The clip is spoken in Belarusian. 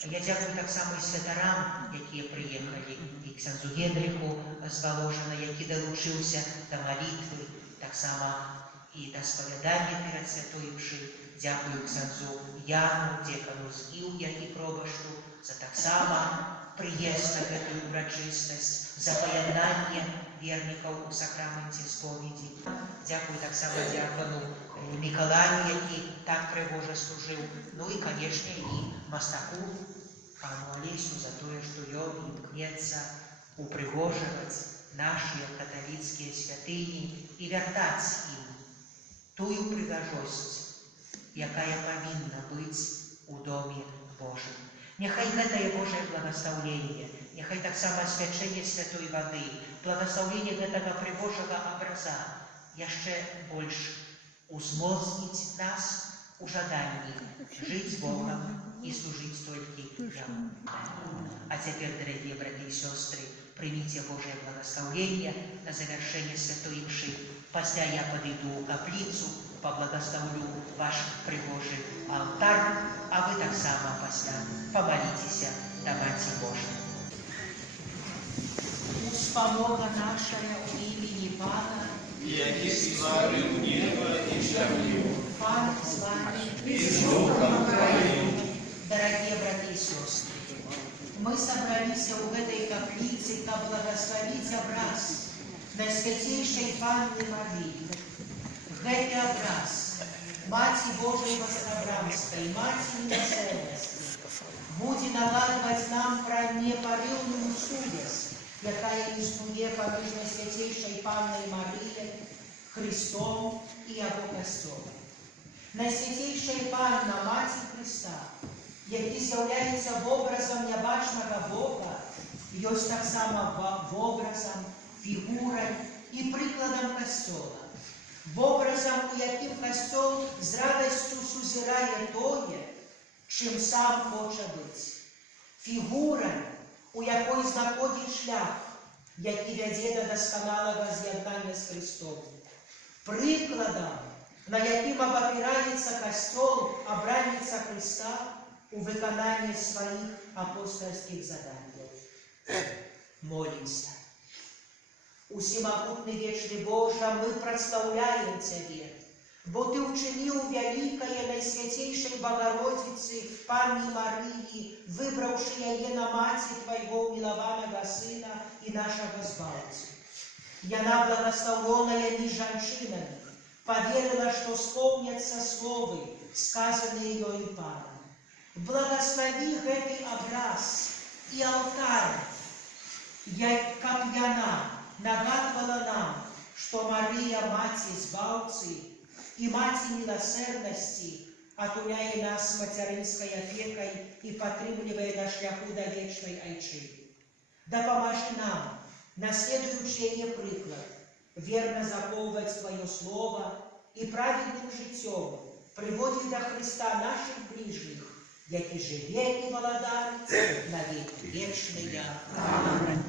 Я дзякую таксама і святарам, якія прыехалі, і ксяндзу Генрыху з Воложына, які далучыўся да малітвы, таксама і да спавядання перад святой мшы. Дзякую ксяндзу Яну, дзекану з Іўя і пробашту за таксама прыезд на гэтую урачыстасць, за паяднанне вернікаў у сакраменце споведзі. Дзякую таксама дзякану Мікалаю, які так прыгожа служыў, ну і, канешне, і мастаку пану Алесю за тое, што ён імкнецца упрыгожваць нашыя каталіцкія святыні і вяртаць ім тую прыгажосць, якая павінна быць у доме Божым. Няхай гэтае Божае благаслаўленне, няхай таксама асвячэнне святой вады, благаслаўленне гэтага прыгожага абраза яшчэ больш узмоцніць нас у жаданні жыць з Богам і служыць толькі Яму. А цяпер, дарагія браты і сёстры, прыміце Божае благаслаўленне на завяршэнне святой мшы. Пасля я падыду ў капліцу, паблагаслаўлю ваш прыгожы алтар, а вы таксама пасля памаліцеся да Маці Божай. Успамога нашая ў імені Пана, які стварыў неба і зямлю. Пан з вами І з Духом Твоим. Дорогие браты и сестры, мы собрались в этой каплице, как благословить образ Наисвятейшей Панны Марии. Гэты образ Маці Божией Воскобранской, Маці Милосердности, будет нагадывать нам про непорывную сувязь, якая існує поміж Найсвятейшей Панной Марією, Христом і Його Костьолом. Найсвятейшая Панна, Маці Христа, які з'являється образом небачного Бога, ёсць таксама образом, фігурою і прикладом Костьола. Образом, у яким Костьол з радістю сузирає тое, чим сам хоче бути. Фігурою, у якої знаходить шлях, який веде до досконалого з'єднання з Христом. Прикладом, на яким обопирається Костьол, обранниця Христа, у виконанні своїх апостольських заданнів. Молимся. Усемогутный вечный Боже, мы прославляем Тебя, бо Ты учинил великое Наисвятейшей Богородицы, Панне Марии, выбравшей ее на Мати Твоего милованного Сына и нашего Збавцы. И она, благословленная не женщинами, поверила, что исполнятся словы, сказанные ее и Паном. Благослови этот образ и алтарь, как яна нагадывала нам, что Мария, Мать Збавцы и Мать Милосердности, отуляя нас материнской опекой и подтримливая на шляху до вечной айчины. Да поможи нам, наследующий ее приклад, верно заховывать Твое Слово и праведным житьем приводить до Христа наших ближних, які живе і володає на віки вічний. Амінь.